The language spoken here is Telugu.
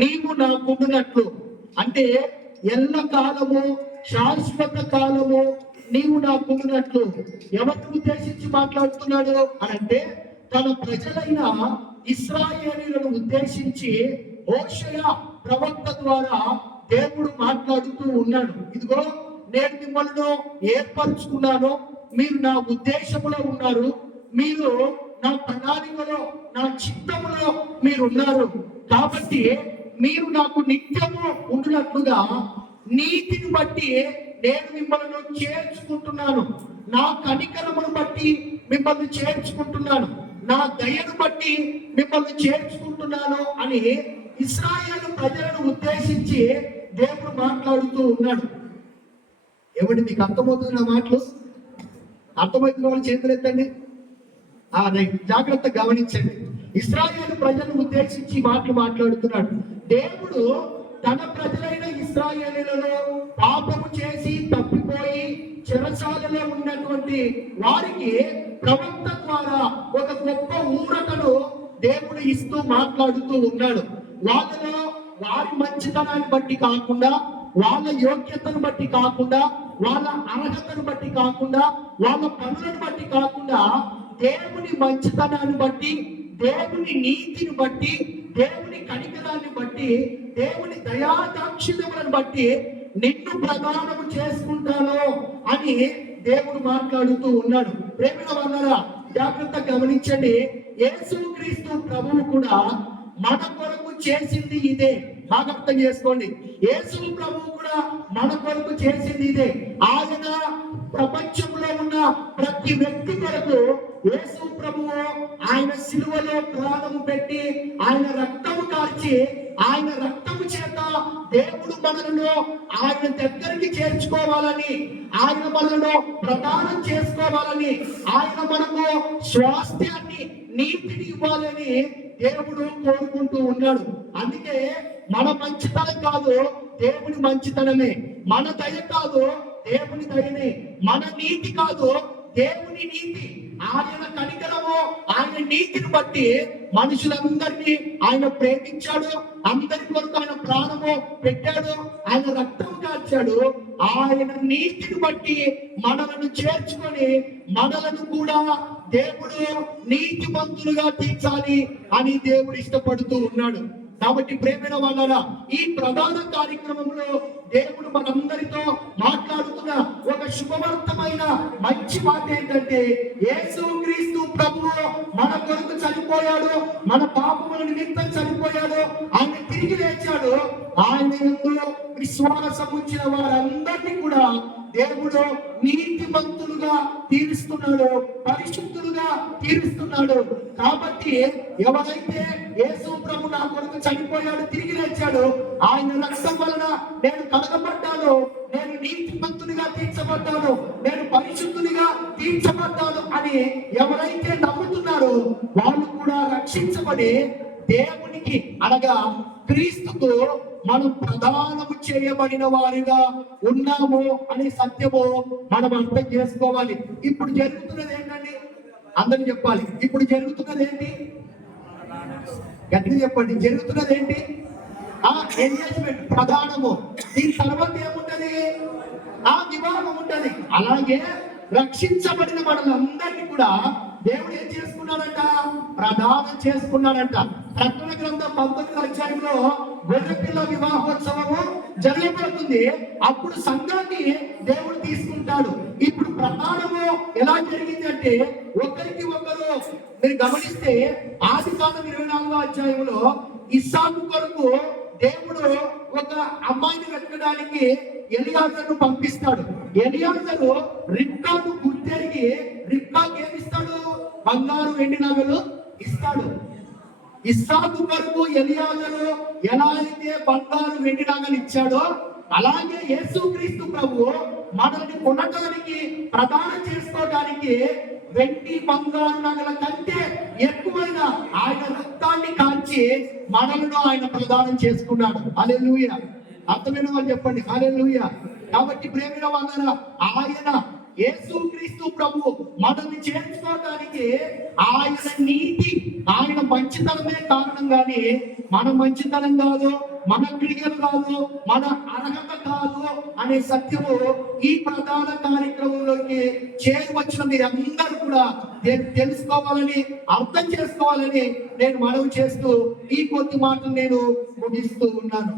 నీవు నాకుండునట్లు, అంటే ఎల్ల కాలము శాశ్వత కాలము నీవు నాకుండునట్లు. ఎవరిని ఉద్దేశించి మాట్లాడుతున్నాడు అని అంటే తన ప్రజలైన ఇశ్రాయేలీయులను ఉద్దేశించి హోషేయ ప్రవక్త ద్వారా దేవుడు మాట్లాడుతూ ఉన్నాడు. ఇదిగో నేను మిమ్మల్ని ఏర్పరచుకున్నాను, మీరు నా ఉద్దేశములో ఉన్నారు, మీరు నా ప్రణాళికలో నా చిత్తములో మీరు ఉన్నారు, కాబట్టి మీరు నాకు నిత్యము ఉంటున్నట్లుగా నీతిని బట్టి నేను మిమ్మల్ని చేర్చుకుంటున్నాను, నా కనికరమును బట్టి మిమ్మల్ని చేర్చుకుంటున్నాను, నా దయను బట్టి మిమ్మల్ని చేర్చుకుంటున్నాను అని ఇశ్రాయేలు ప్రజలను ఉద్దేశించి దేవుడు మాట్లాడుతూ ఉన్నాడు. ఏమండి, మీకు అర్థమవుతుంది నా మాటలు? అర్థమవుతున్న వాళ్ళు చేతులు ఎత్తండి. జాగ్రత్త గమనించండి. ఇశ్రాయేలు ప్రజలను ఉద్దేశించి మాట్లాడుతున్నాడు. దేవుడు తన ప్రజలైన ఇశ్రాయేలులలో పాపము చేసి తప్పిపోయి చెరసాలలో ఉన్నటువంటి వారికి ప్రవక్త ద్వారా ఒక గొప్ప ఊరటను దేవుడు ఇస్తూ మాట్లాడుతూ ఉన్నాడు. వాళ్ళలో వారి మంచితనాన్ని బట్టి కాకుండా, వాళ్ళ యోగ్యతను బట్టి కాకుండా, వాళ్ళ అర్హతను బట్టి కాకుండా, వాళ్ళ పనులను బట్టి కాకుండా, దేవుని మంచితనాన్ని బట్టి, దేవుని నీతిని బట్టి, దేవుని కనికరాన్ని బట్టి, దేవుని దయాదాక్షిణ్యములను బట్టి నిన్ను ప్రదానము చేసుకుంటాను అని దేవుడు మాట్లాడుతూ ఉన్నాడు. ప్రేమిన వాళ్ళరా, జాగ్రత్త గమనించండి. యేసుక్రీస్తు ప్రభువు కూడా మన కొరకు చేసింది ఇదే. బాగా అర్థం చేసుకోండి. యేసు ప్రభువు కూడా మన కొరకు చేసింది ఇదే. ఆయన ప్రపంచంలో ఉన్న ప్రతి వ్యక్తి కొరకు యేసు ప్రభువు ఆయన సిలువలో ప్రాణము పెట్టి, ఆయన రక్తము కార్చి, ఆయన రక్తము చేత దేవుడు మనలను ఆయన దగ్గరికి చేర్చుకోవాలని, ఆయన మనలను ప్రదానం చేసుకోవాలని, ఆయన మనకు స్వాస్థ్యాన్ని, నీతిని ఇవ్వాలని దేవుడు కోరుకుంటూ ఉన్నాడు. అందుకే మన మంచితనం కాదు, దేవుని మంచితనమే. మన దయ కాదు, దేవుని దయనే. మన నీతి కాదు, దేవుని నీతి. ఆయన కనికరము, ఆయన నీతిని బట్టి మనుషులందరినీ ఆయన ప్రేమించాడు, అందరి కొరకు ఆయన ప్రాణము పెట్టాడు, ఆయన రక్తం కార్చాడు. ఆయన నీతిని బట్టి మనలను చేర్చుకొని మనలను కూడా దేవుడు నీతిమంతులుగా తీర్చాలి అని దేవుడు ఇష్టపడుతూ ఉన్నాడు. కాబట్టి ప్రేమైన వాళ్ళరా, ఈ ప్రధాన కార్యక్రమంలో దేవుడు మనందరితో మాట్లాడుతున్న ఒక శుభవర్తమైన మంచి మాట ఏంటంటే, యేసుక్రీస్తు ప్రభువు మన కొరకు చనిపోయాడు, మన పాపముల నిమిత్తం చనిపోయాడు, ఆయన తిరిగి లేచాడు. ఆయన యందు విశ్వాసం ఉంచిన వారందరినీ కూడా దేవుడు నీతిమంతులుగా తీరుస్తున్నాడు, పరిశుద్ధులుగా తీరుస్తున్నాడు. కాబట్టి ఎవరైతే యేసు ప్రభు నా కొరకు చనిపోయాడు, తిరిగి లేచాడు, ఆయన రక్తం వలన నేను కడగబడ్డాను, నేను నీతిమంతునిగా తీర్చబడ్డాను, నేను పరిశుద్ధునిగా తీర్చబడ్డాను అని ఎవరైతే నమ్ముతున్నారో వాళ్ళు కూడా రక్షించబడి దేవునికి అనగా క్రీస్తుకు మనం ప్రదానము చేయబడిన వారిగా ఉన్నాము అనే సత్యము మనం అర్థం చేసుకోవాలి. ఇప్పుడు జరుగుతున్నది ఏంటండి? అందరూ చెప్పాలి. ఇప్పుడు జరుగుతున్నది ఏంటి? గట్టిగా చెప్పండి. జరుగుతున్నది ఏంటి? ఎంగేజ్మెంట్, ప్రధానము. దీని తర్వాత ఏముంటది? వివాహం ఉంటది. అలాగే రక్షించబడిన మనలందరినీ కూడా దేవుడు ఏం చేసుకున్నాడంట? ప్రదానం చేసుకున్నాడంట. ప్రకటన గ్రంథం 19వ అధ్యాయంలో గొర్రెపిల్ల వివాహోత్సవము జరగబడుతుంది. అప్పుడు సంఘాన్ని దేవుడు తీసుకుంటాడు. ఇప్పుడు ప్రధానము ఎలా జరిగింది అంటే, ఒకరికి ఒకరు మీరు గమనిస్తే ఆదికాండం 24వ అధ్యాయంలో ఇస్సాకు కొరకు దేవుడు ఒక అమ్మాయిని వెతకడానికి ఎలియాజరును పంపిస్తాడు. ఎలియాజరు రిబ్కాను గుర్తెరిగి రిబ్కాకు ఏమిస్తాడు? బంగారు వెండి నగలు ఇస్తాడు. ఇస్సాకు కొరకు ఎలియాజరు ఎలా అయితే బంగారు వెండి నగలు ఇచ్చాడో, అలాగే యేసుక్రీస్తు ప్రభువు మనల్ని కొనడానికి, ప్రదానం చేసుకోవడానికి వెండి బంగారు నగల కంటే ఎక్కువైన ఆయన రక్తాన్ని కాల్చి మనలను ఆయన ప్రదానం చేసుకున్నాడు. హల్లెలూయా. అర్థమైన వాళ్ళు చెప్పండి హల్లెలూయా. కాబట్టి ప్రేమిన వాళ్ళ ఆయన యేసుక్రీస్తు ప్రభు మనల్ని చేర్చుకోవడానికి ఆయన నీతి, ఆయన మంచితనమే కారణం, కానీ మన మంచితనం కాదు, మన క్రియలు కాదు, మన అర్హత కాదు అనే సత్యము ఈ ప్రధాన కార్యక్రమంలోకి చేరువచ్చిన మీరందరూ కూడా తెలుసుకోవాలని, అర్థం చేసుకోవాలని నేను మనవి చేస్తూ ఈ కొద్ది మాటలు నేను ముగిస్తూ ఉన్నాను.